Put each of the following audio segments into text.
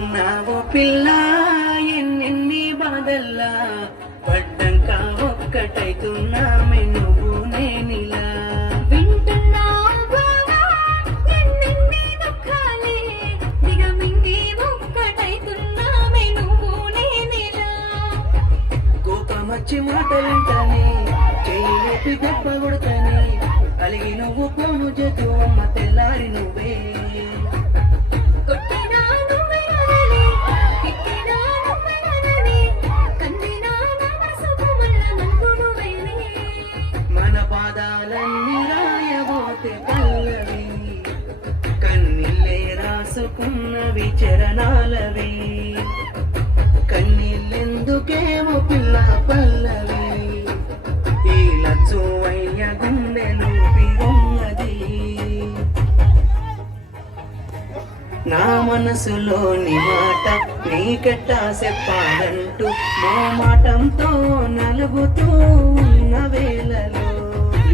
వింటున్నావో పిల్ల ఎన్నెన్ని బాధల్లా పడ్డంక ఒక్కటైతున్నామే నువ్వు నేనిలా కోపమచ్చి మాటలంటానే చెయ్యి దెబ్బ కొడతానే అలిగి నువ్వు పోను చేతు అమ్మ తెల్లారి నువ్వే మన పాదాలన్నీ రాయబోతే పల్లవి కన్నీళ్ళే రాసుకున్నవి చరణాలవి కన్నీళ్ళెందుకేమో పిల్ల పల్లవి ఈ లచ్చు అయ్య గుండెలు ఉన్నది నా మనసులోని మాట నీకెట్టా చెప్పాలంటూ మా మాటంతో నలుగుతూ ఉన్న వేళలో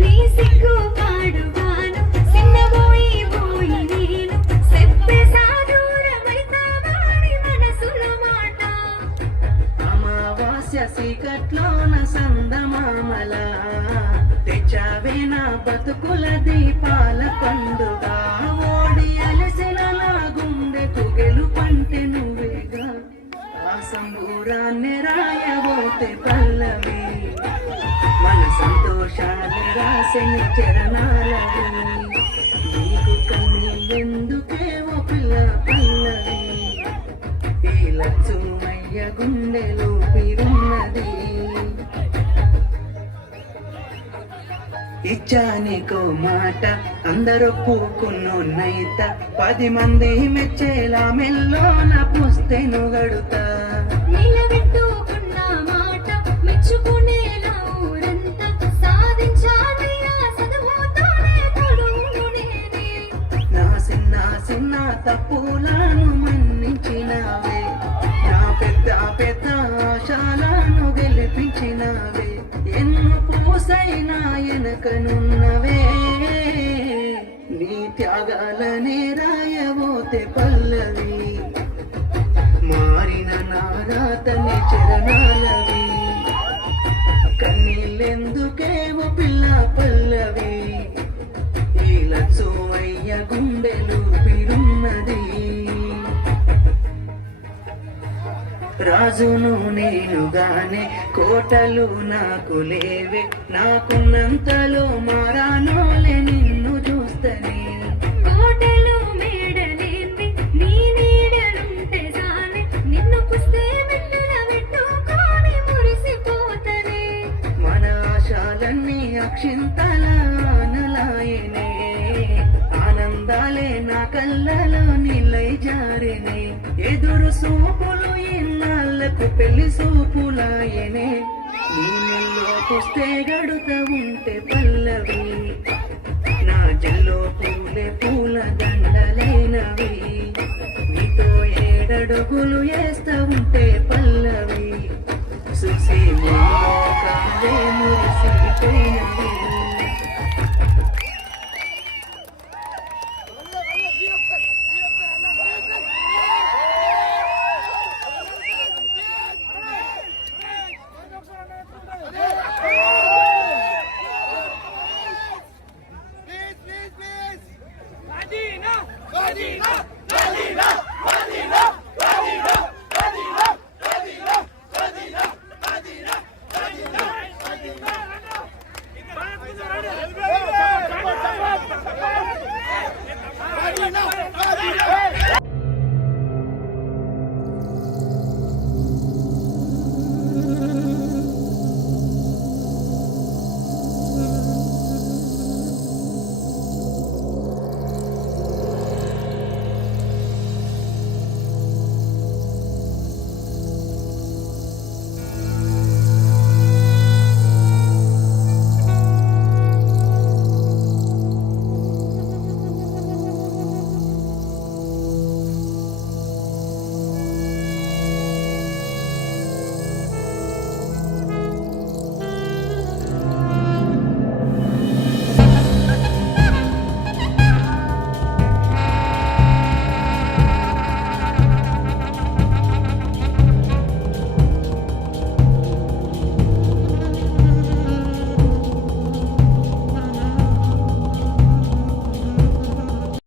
నీ సిగ్గు పాడుగాను సిన్నబోయి పోయి నేను చెప్పే సాదూరమైతావాని మనసులో మాట అమావాస్య సీకట్లోన సందమామల తెచ్చావే నా బతుకుల దీపాల కండుగా ఓడి అలసిన నా గుండెకు గెలుపంటే నువ్వేగా ఆ సంబూరాన్ని రాయబోతే పల్లవి మన సంతోషాలు రాసిన చరణాలవి నీకు కన్నీళ్ళెందుకేవో పిల్ల పల్లవి ఈ లచ్చుమయ్య గుండెలో పిరున్నది ఇచ్చానికో మాట అందరూ పూకున్నోన్నైత 10 మంది మెచ్చేలా మెల్లోన పుస్తెను గడుతా నిలబెట్టుకున్న మాట మెచ్చుకునేలా ఊరంతా సాధించాలయ్యా చదువుతోనే తొడుగు నేనే నా చిన్న చిన్న తప్పులను మన్నించినావే నా పెద్ద పెద్ద ఆశలను గెలిపించినావే ఎన్ను పూసైనా వెనకనున్నవే నీ త్యాగాలనే రాయబోతే పల్లవి మారిన నారాతని చరణాలవి కన్నీళ్ళెందుకేమో పిల్ల పల్లవి ఈ లచ్చుమయ్య గుండెలు పిరున్నది రాజును నేనుగానే కోటలు నాకు లేవే నాకున్నంతలో మారానోలే నిన్ను చూస్తనే కోటలు మేడలేంది నీ నీడలుంటే చాలే నిన్ను పుస్తే మెట్టున పెట్టుకొని మురిసిపోతనే మన ఆశాలన్నీ అక్షింతల ఆనలాయనే ఆనందాలే నా కళ్ళలో నిలై జారినే ఎదురు సూపులు ఇన్నాళ్లకు పెళ్లి సూపులాయనే నీ నెల్లో పుస్తే గడుత ఉంటే పల్లవి నా జల్లో పూలే పూల దండలైనవి నీతో ఏడడుగు